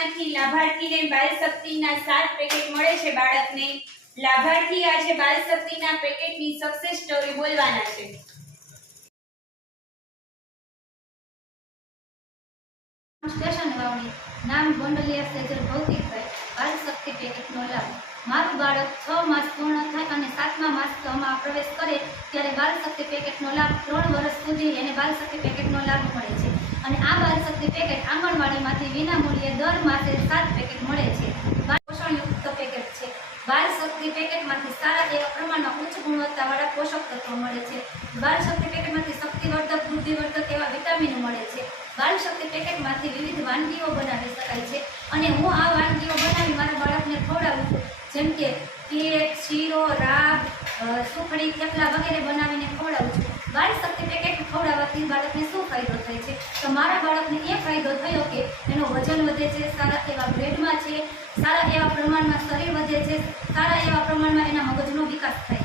આંગણવાડીમાંથી લાભાર્થીને બાલ શક્તિના 7 પેકેટ મળે છે બાળકને. લાભાર્થી આજે બાલ શક્તિના પેકેટની સક્સેસ સ્ટોરી બોલવાના છે. સ્ટેશન વાવણી. નામ ગોંડલિયા સેજલ ભૌતિકભાઈ. બાલ શક્તિ પેકેટનો લાભ. મારું બાળક 6 માસ પૂર્ણ થાય અને 7મા માસમાં પ્રવેશ કરે ત્યારે બાલ શક્તિ પેકેટનો લાભ 3 વર્ષ સુધી એને બાલ શક્તિ પેકેટનો લાભ મળે છે. અને આ બાલ શક્તિ પેકેટ આંગણવાડીમાંથી વિનામૂલ્યે દર માસે 7 પેકેટ મળે છે. પોષણયુક્ત પેકેટ છે. બાલ શક્તિ પેકેટમાંથી સારા એવા પ્રમાણમાં ઉચ્ચ ગુણવત્તાવાળા પોષક તત્વો મળે છે. બાલ શક્તિ પેકેટમાંથી શક્તિવર્ધક, બુદ્ધિવર્ધક એવા વિટામિન મળે છે. બાલ શક્તિ પેકેટમાંથી વિવિધ વાનગીઓ બનાવી શકાય છે અને હું આ વાનગીઓ બનાવી મારા બાળકને ખવડાવું છું. જેમ કે કેક, શીરો, રાબ, સુખડી, થેપલા વગેરે બનાવીને ખવડાવું છું. બાલ શક્તિ પેકેટ ખવડાવવાથી બાળકને શું ફાયદો થાય છે? તો મારા બાળકને એ ફાયદો થયો કે એનું વજન વધે છે, સારા એવા બ્રેડમાં છે, સારા એવા પ્રમાણમાં શરીર વધે છે, સારા એવા પ્રમાણમાં એના મગજનો વિકાસ થાય છે.